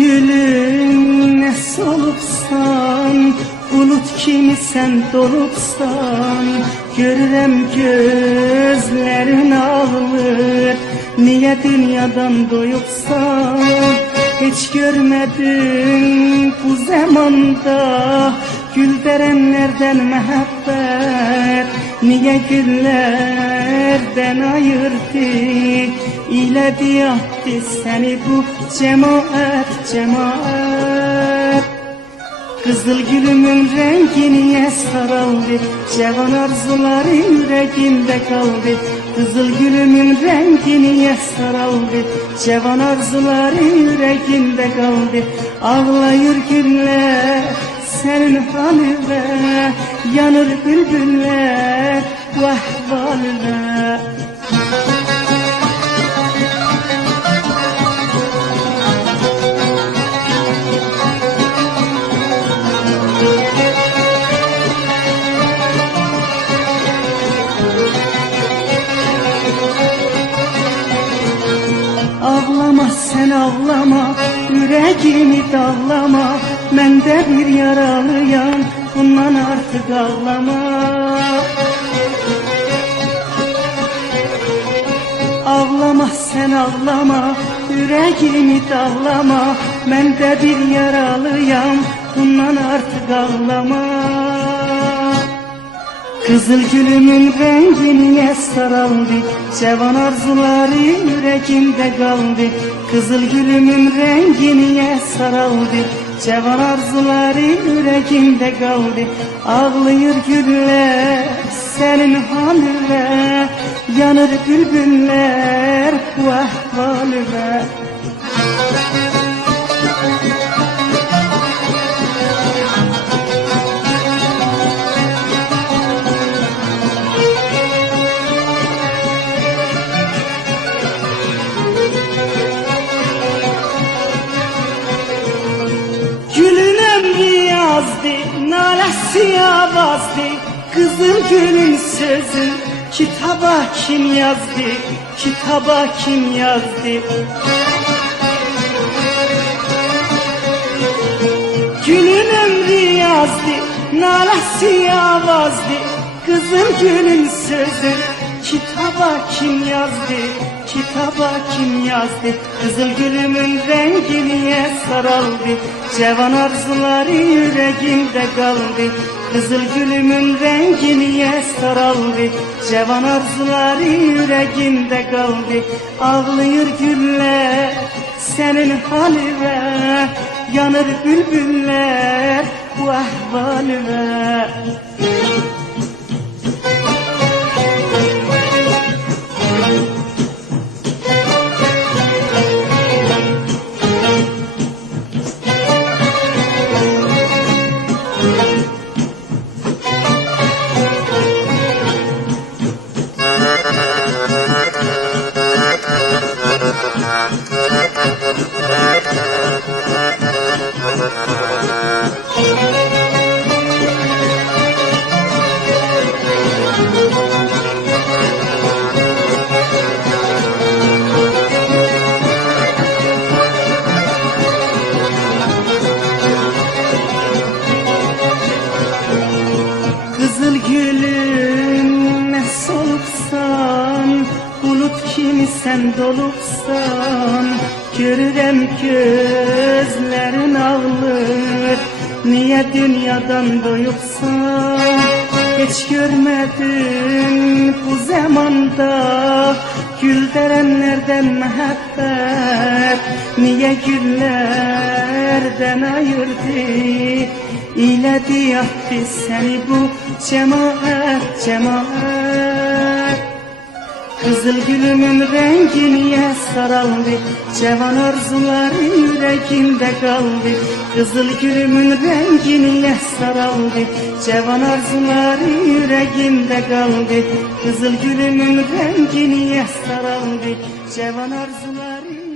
gülüm ne solupsan, bulut kimi sen dolupsan. Görürəm gözlerin ağlır, niye dünyadan doyupsan. Hiç görmedim bu zamanda gül verenlerden mehabbet. Niye güllerden ayırdı, İledi attı seni bu cemaat, cemaat. Kızıl gülümün rengi niye saraldı, Cevan arzuları yüreğimde kaldı. Kızıl gülümün rengi niye saraldı, Cevan arzuları yüreğimde kaldı. Ağlayır güller senin haline, yanır bülbüller bu ahvaline. Ağlama sen ağlama, yüreğimi dağlama. Ben de bir yaralıyam, bundan artık ağlama. Ağlama sen ağlama, yüreğimi dağlama. Ben de bir yaralıyam, bundan artık ağlama. Kızıl gülümün rengi niye saraldı, Cevan arzuları yüreğimde kaldı. Kızıl gülümün rengi niye saraldı, Cevan arzuları yüreğimde kaldı. Ağlayır güller senin haline, yanır bülbüller bu ahvaline. Nalesi avazdı, kızıl gülün sözü. Kitaba kim yazdı, kitaba kim yazdı? Gülün ömrü yazdı, nalesi avazdı, kızıl gülün sözü. Kitaba kim yazdı, kitaba kim yazdı? Kızıl gülümün rengi niye saraldı, Cevan arzuları yüreğimde kaldı. Kızıl gülümün rengi niye saraldı, Cevan arzuları yüreğimde kaldı. Ağlayır güller senin haline, yanır bülbüller bu ahvaline. Kızıl gülüm ne solupsan, bulut kimi sen dolupsan. Görürəm gözlerin ağlır, niye dünyadan doyupsan. Hiç görmedim bu zamanda gül verenlerden mehabbet. Niye güllerden ayırdı, İledi attı seni bu cemaat, cemaat. Kızıl gülümün rengi niye saraldı, Cevan arzuları yüreğimde kaldı. Kızıl gülümün rengi niye saraldı, Cevan arzuları yüreğimde kaldı. Kızıl gülümün rengi niye saraldı, Cevan arzuları